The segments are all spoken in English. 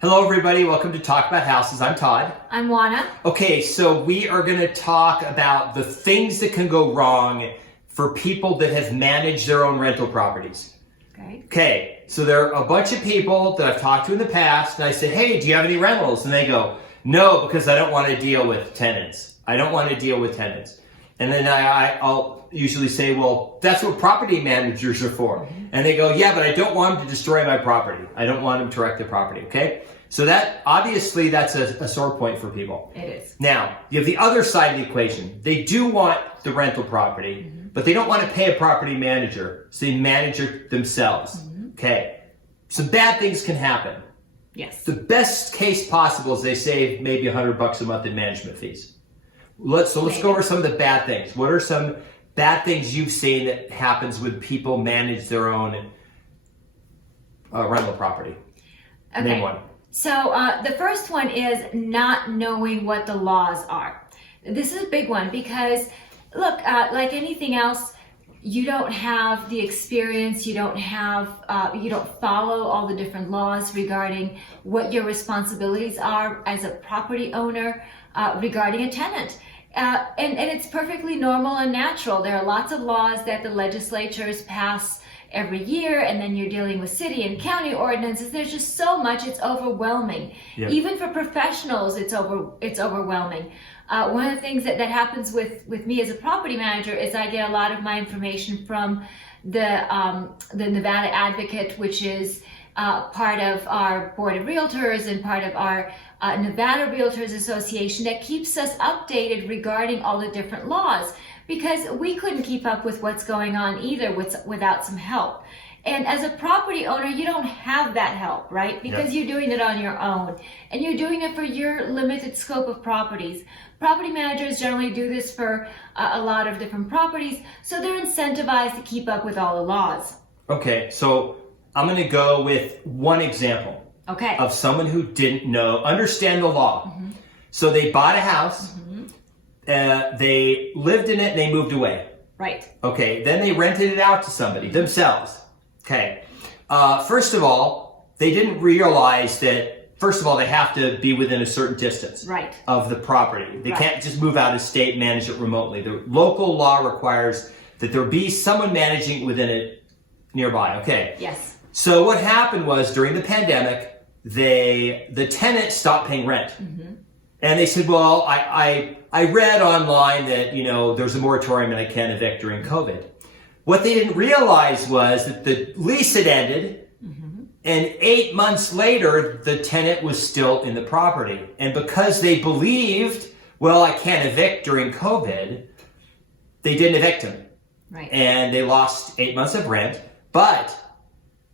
Hello everybody, welcome to Talk About Houses. I'm Todd. I'm Oana. Okay, so we are going to talk about the things that can go wrong for people that have managed their own rental properties. Okay, so there are a bunch of people that I've talked to in the past, and I say, hey, do you have any rentals? And they go, no, because I don't want to deal with tenants. I don't want to deal with tenants. And then I'll usually say, well, that's what property managers are for. Mm-hmm. And they go, yeah, but I don't want them to destroy my property. I don't want them to wreck the property, okay? So that, obviously, that's a sore point for people. It is. Now, you have the other side of the equation. They do want the rental property, mm-hmm. but they don't want to pay a property manager, so they manage it themselves. Mm-hmm. Okay. Some bad things can happen. Yes. The best case possible is they save maybe $100 a month in management fees. Let's go over some of the bad things. What are some bad things you've seen that happens when people manage their own rental property? Okay. Name one. So the first one is not knowing what the laws are. This is a big one because, look, like anything else, you don't have the experience, you don't follow all the different laws regarding what your responsibilities are as a property owner regarding a tenant. And it's perfectly normal and natural. There are lots of laws that the legislatures pass every year, and then you're dealing with city and county ordinances. There's just so much, it's overwhelming. Yep. Even for professionals, it's overwhelming. One of the things that happens with me as a property manager is I get a lot of my information from the Nevada Advocate, which is part of our board of realtors and part of our Nevada Realtors Association that keeps us updated regarding all the different laws, because we couldn't keep up with what's going on either without some help. And as a property owner, you don't have that help, right? Because You're doing it on your own, and you're doing it for your limited scope of properties. Property managers generally do this for a lot of different properties, so they're incentivized to keep up with all the laws. Okay, so I'm going to go with one example. Okay. Of someone who didn't understand the law. Mm-hmm. So they bought a house, mm-hmm. They lived in it, and they moved away. Right. Okay, then they rented it out to somebody themselves. Okay. First of all, they didn't realize that, first of all, they have to be within a certain distance of the property. They can't just move out of state and manage it remotely. The local law requires that there be someone managing within it nearby. Okay. Yes. So what happened was, during the pandemic, the tenant stopped paying rent. Mm-hmm. And they said, well, I read online that, there's a moratorium and I can't evict during COVID. What they didn't realize was that the lease had ended, mm-hmm. and 8 months later, the tenant was still in the property. And because they believed, well, I can't evict during COVID, they didn't evict him. Right. And they lost 8 months of rent, but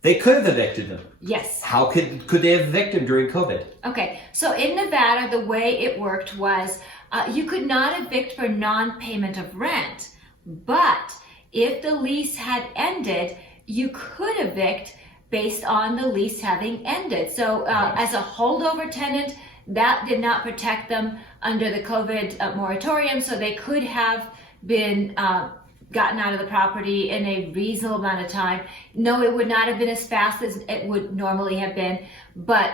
they could have evicted them. Yes. How could they evict them during COVID? Okay, so in Nevada, the way it worked was you could not evict for non-payment of rent, but if the lease had ended, you could evict based on the lease having ended. So as a holdover tenant, that did not protect them under the COVID moratorium, so they could have been gotten out of the property in a reasonable amount of time. No, it would not have been as fast as it would normally have been, but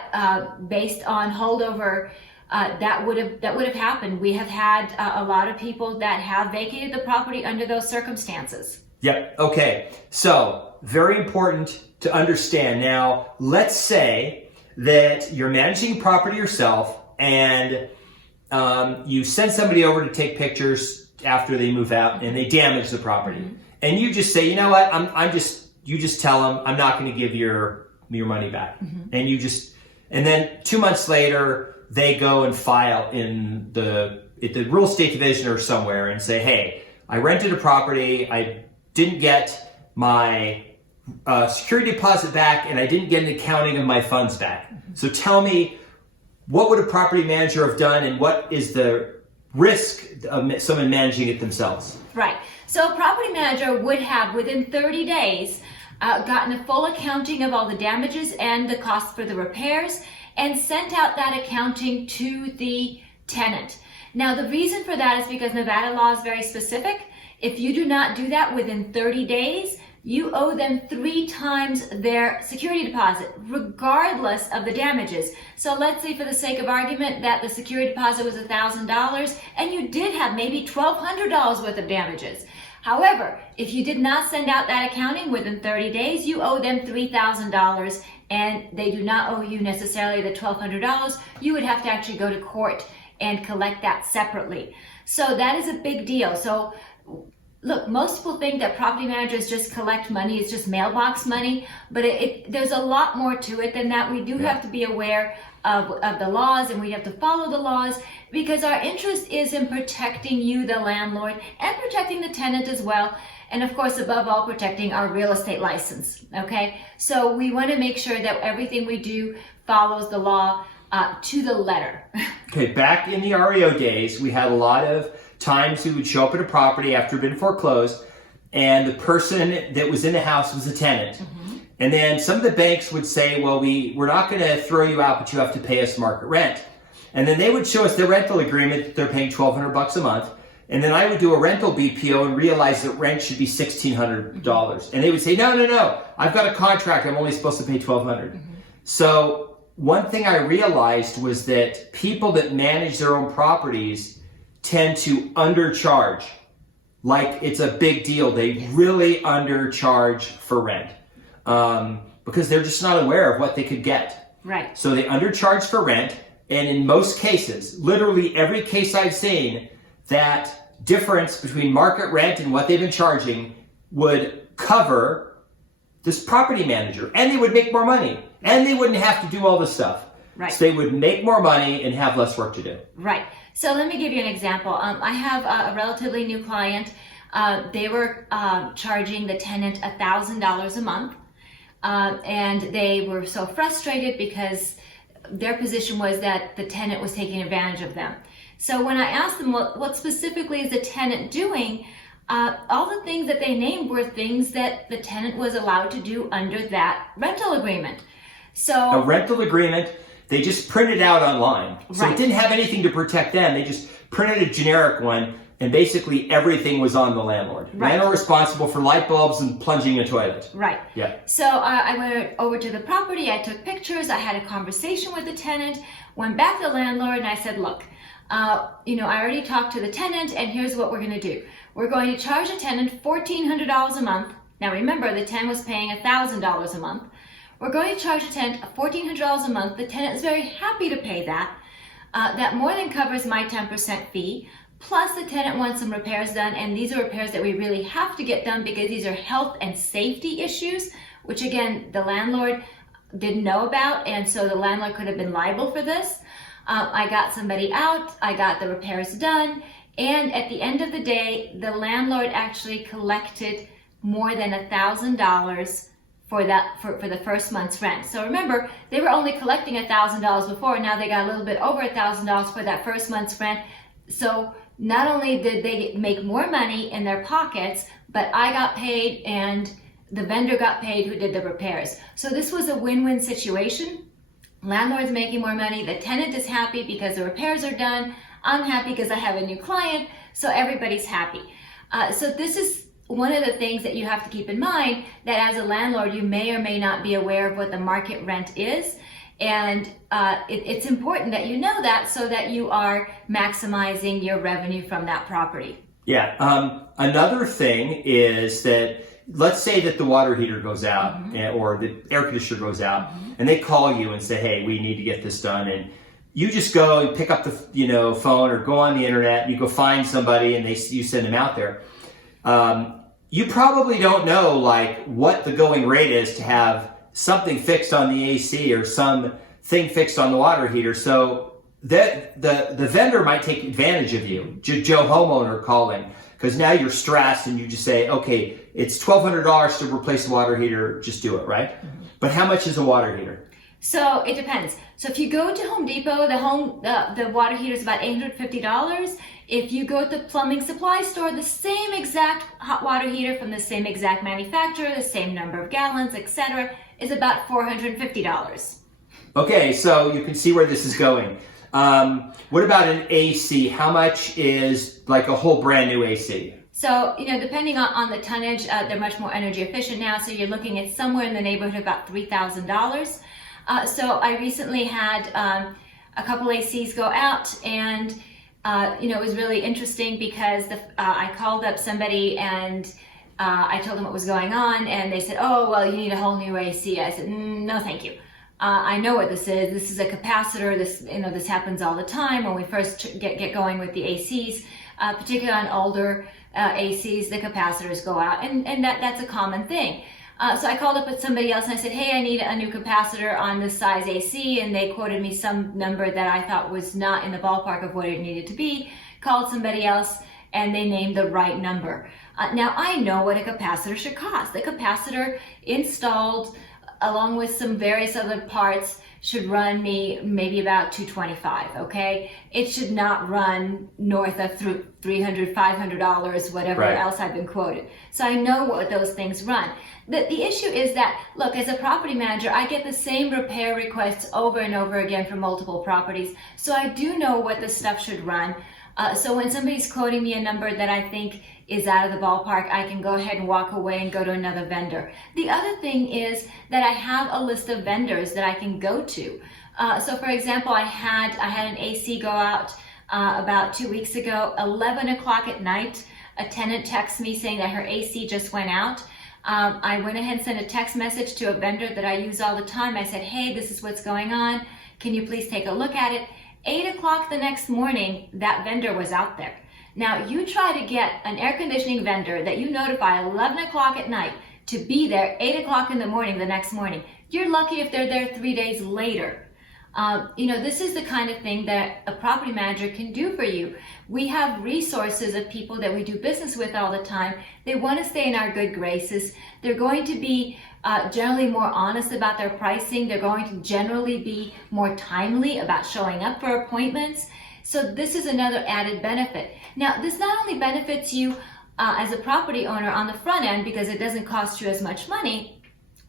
based on holdover, that would have happened. We have had a lot of people that have vacated the property under those circumstances. Yep. Okay. So very important to understand. Now, let's say that you're managing property yourself, and you send somebody over to take pictures after they move out, and they damage the property. Mm-hmm. And you just say, you know what, you just tell them, I'm not going to give your money back. Mm-hmm. And then 2 months later, they go and file at the real estate division or somewhere and say, hey, I rented a property, I didn't get my security deposit back, and I didn't get an accounting of my funds back. Mm-hmm. So tell me, what would a property manager have done, and what is the risk of someone managing it themselves? Right. So a property manager would have, within 30 days, gotten a full accounting of all the damages and the cost for the repairs, and sent out that accounting to the tenant. Now, the reason for that is because Nevada law is very specific. If you do not do that within 30 days, you owe them 3 times their security deposit, regardless of the damages. So let's say, for the sake of argument, that the security deposit was $1,000 and you did have maybe $1,200 worth of damages. However, if you did not send out that accounting within 30 days, you owe them $3,000 and they do not owe you necessarily the $1,200. You would have to actually go to court and collect that separately. So that is a big deal. So look, most people think that property managers just collect money, it's just mailbox money, but there's a lot more to it than that. We do have to be aware of the laws, and we have to follow the laws, because our interest is in protecting you, the landlord, and protecting the tenant as well. And of course, above all, protecting our real estate license, okay? So we want to make sure that everything we do follows the law to the letter. Okay, back in the REO days, we had a lot of times we would show up at a property after it had been foreclosed, and the person that was in the house was a tenant. Mm-hmm. And then some of the banks would say, well, we're not going to throw you out, but you have to pay us market rent. And then they would show us their rental agreement that they're paying $1,200 a month. And then I would do a rental BPO and realize that rent should be $1,600. And they would say, no, I've got a contract. I'm only supposed to pay $1,200. Mm-hmm. So one thing I realized was that people that manage their own properties tend to undercharge. Like it's a big deal. They really undercharge for rent because they're just not aware of what they could get. Right. So they undercharge for rent. And in most cases, literally every case I've seen, that difference between market rent and what they've been charging would cover this property manager, and they would make more money, and they wouldn't have to do all this stuff. Right. So they would make more money and have less work to do. Right. So let me give you an example. I have a relatively new client. They were charging the tenant $1,000 a month, and they were so frustrated because their position was that the tenant was taking advantage of them. So when I asked them what specifically is the tenant doing, all the things that they named were things that the tenant was allowed to do under that rental agreement. So a rental agreement, they just printed out online. So Right. it didn't have anything to protect them. They just printed a generic one, and basically everything was on the landlord. Right. Landlord responsible for light bulbs and plunging a toilet. Right. Yeah. So I went over to the property, I took pictures, I had a conversation with the tenant, went back to the landlord, and I said, look, I already talked to the tenant, and here's what we're going to do. We're going to charge the tenant $1,400 a month. Now remember, the tenant was paying $1,000 a month. We're going to charge the tenant $1,400 a month. The tenant is very happy to pay that. That more than covers my 10% fee. Plus the tenant wants some repairs done, and these are repairs that we really have to get done because these are health and safety issues, which again, the landlord didn't know about, and so the landlord could have been liable for this. I got somebody out, I got the repairs done, and at the end of the day, the landlord actually collected more than $1,000 for the first month's rent. So remember, they were only collecting $1,000 before, now they got a little bit over $1,000 for that first month's rent. So not only did they make more money in their pockets, but I got paid and the vendor got paid who did the repairs. So this was a win-win situation. Landlord's making more money, the tenant is happy because the repairs are done, I'm happy because I have a new client, so everybody's happy. So this is one of the things that you have to keep in mind, that as a landlord you may or may not be aware of what the market rent is, and it's important that you know that so that you are maximizing your revenue from that property. Yeah. Another thing is that, let's say that the water heater goes out, mm-hmm. or the air conditioner goes out, mm-hmm. and they call you and say, hey, we need to get this done. And you just go and pick up the phone or go on the internet, and you go find somebody and you send them out there. You probably don't know like what the going rate is to have something fixed on the AC or some thing fixed on the water heater. So the vendor might take advantage of you, Joe homeowner calling, because now you're stressed and you just say, okay, it's $1,200 to replace the water heater, just do it, right? Mm-hmm. But how much is a water heater? So it depends. So if you go to Home Depot, the water heater is about $850. If you go to the plumbing supply store, the same exact hot water heater from the same exact manufacturer, the same number of gallons, etc., is about $450. Okay, so you can see where this is going. What about an AC? How much is like a whole brand new AC? So, depending on the tonnage, they're much more energy efficient now. So you're looking at somewhere in the neighborhood of about $3,000. So I recently had a couple ACs go out, and it was really interesting because I called up somebody and I told them what was going on, and they said, "Oh, well, you need a whole new AC." I said, "No, thank you. I know what this is. This is a capacitor. This happens all the time when we first get going with the ACs, particularly on older ACs. The capacitors go out, and that's a common thing." So I called up with somebody else and I said, "Hey, I need a new capacitor on this size AC," and they quoted me some number that I thought was not in the ballpark of what it needed to be. Called somebody else and they named the right number. Now I know what a capacitor should cost. The capacitor installed along with some various other parts should run me maybe about $225, okay? It should not run north of $300, $500, whatever else I've been quoted. So I know what those things run. The issue is that, look, as a property manager, I get the same repair requests over and over again for multiple properties. So I do know what this stuff should run. So when somebody's quoting me a number that I think is out of the ballpark, I can go ahead and walk away and go to another vendor. The other thing is that I have a list of vendors that I can go to. So for example, I had an AC go out about 2 weeks ago, 11 o'clock at night. A tenant texted me saying that her AC just went out. I went ahead and sent a text message to a vendor that I use all the time. I said, "Hey, this is what's going on. Can you please take a look at it?" 8 o'clock the next morning, that vendor was out there. Now, you try to get an air conditioning vendor that you notify 11 o'clock at night to be there 8 o'clock in the morning the next morning. You're lucky if they're there 3 days later. This is the kind of thing that a property manager can do for you. We have resources of people that we do business with all the time. They want to stay in our good graces. They're going to be generally more honest about their pricing. They're going to generally be more timely about showing up for appointments. So this is another added benefit. Now, this not only benefits you as a property owner on the front end because it doesn't cost you as much money,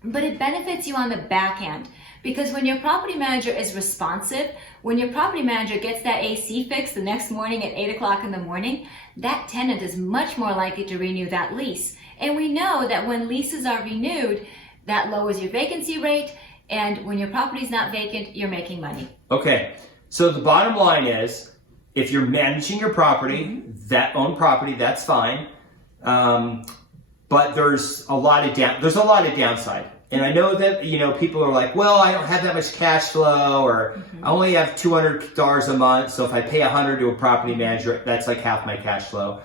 but it benefits you on the back end. Because when your property manager is responsive, when your property manager gets that AC fixed the next morning at 8 o'clock in the morning, that tenant is much more likely to renew that lease. And we know that when leases are renewed, that lowers your vacancy rate, and when your property's not vacant, you're making money. Okay, so the bottom line is, if you're managing your property, that own property, that's fine. But there's a lot of downside. And I know that, people are like, well, I don't have that much cash flow, or I only have $200 a month. So if I pay $100 to a property manager, that's like half my cash flow.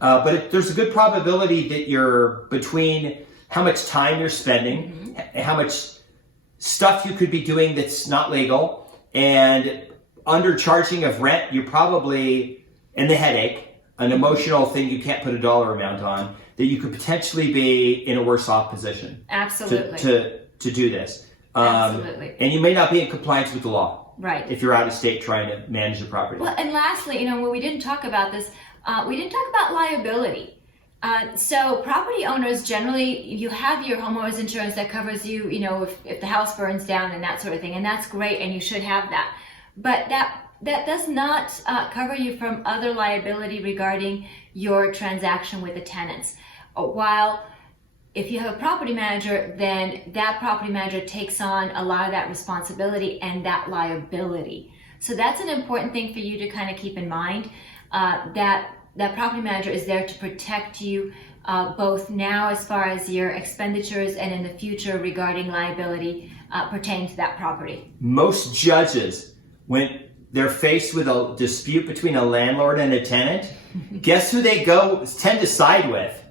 But there's a good probability that you're between how much time you're spending, how much stuff you could be doing that's not legal, and undercharging of rent, you're probably, and the headache, an emotional thing you can't put a dollar amount on, that you could potentially be in a worse off position. Absolutely. To do this. Absolutely. And you may not be in compliance with the law. Right. If you're out of state trying to manage the property. Well, and lastly, when we didn't talk about this, we didn't talk about liability. So property owners, generally, you have your homeowner's insurance that covers you, if the house burns down and that sort of thing, and that's great, and you should have that. But that does not cover you from other liability regarding your transaction with the tenants. While if you have a property manager, then that property manager takes on a lot of that responsibility and that liability. So that's an important thing for you to kind of keep in mind, that property manager is there to protect you both now as far as your expenditures and in the future regarding liability pertaining to that property. Most judges, when they're faced with a dispute between a landlord and a tenant, guess who they tend to side with?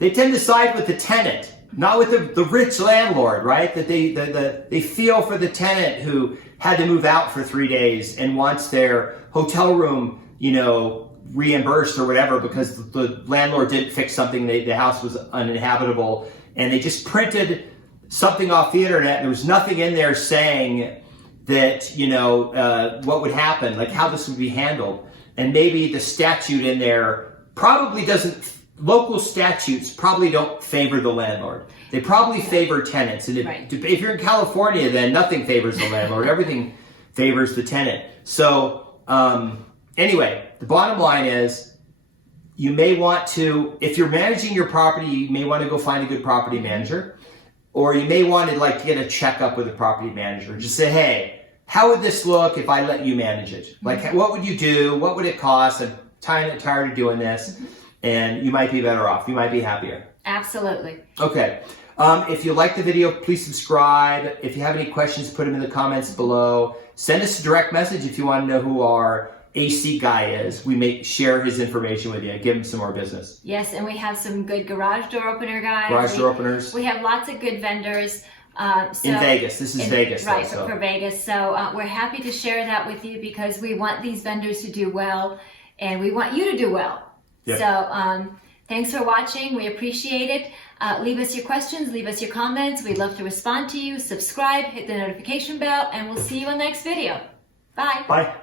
They tend to side with the tenant, not with the rich landlord, right? That they feel for the tenant who had to move out for 3 days and wants their hotel room, reimbursed or whatever because the landlord didn't fix something, the house was uninhabitable, and they just printed something off the internet. There was nothing in there saying that, what would happen, like how this would be handled. And maybe the statute in there probably local statutes probably don't favor the landlord. They probably favor tenants. And if you're in California, then nothing favors the landlord. Everything favors the tenant. So anyway, the bottom line is you may want to, if you're managing your property, you may want to go find a good property manager, or you may want to like get a checkup with a property manager. Just say, hey, how would this look if I let you manage it? Like, what would you do? What would it cost? I'm tired of doing this. And you might be better off. You might be happier. Absolutely. Okay. If you like the video, please subscribe. If you have any questions, put them in the comments below. Send us a direct message if you want to know who our AC guy is. We may share his information with you. Give him some more business. Yes, and we have some good garage door opener guys. Garage door openers. We have lots of good vendors. In Vegas. This is Vegas. Right, though, so. for Vegas. So we're happy to share that with you because we want these vendors to do well and we want you to do well. Yep. So thanks for watching. We appreciate it. Leave us your questions. Leave us your comments. We'd love to respond to you. Subscribe, hit the notification bell, and we'll see you in the next video. Bye. Bye.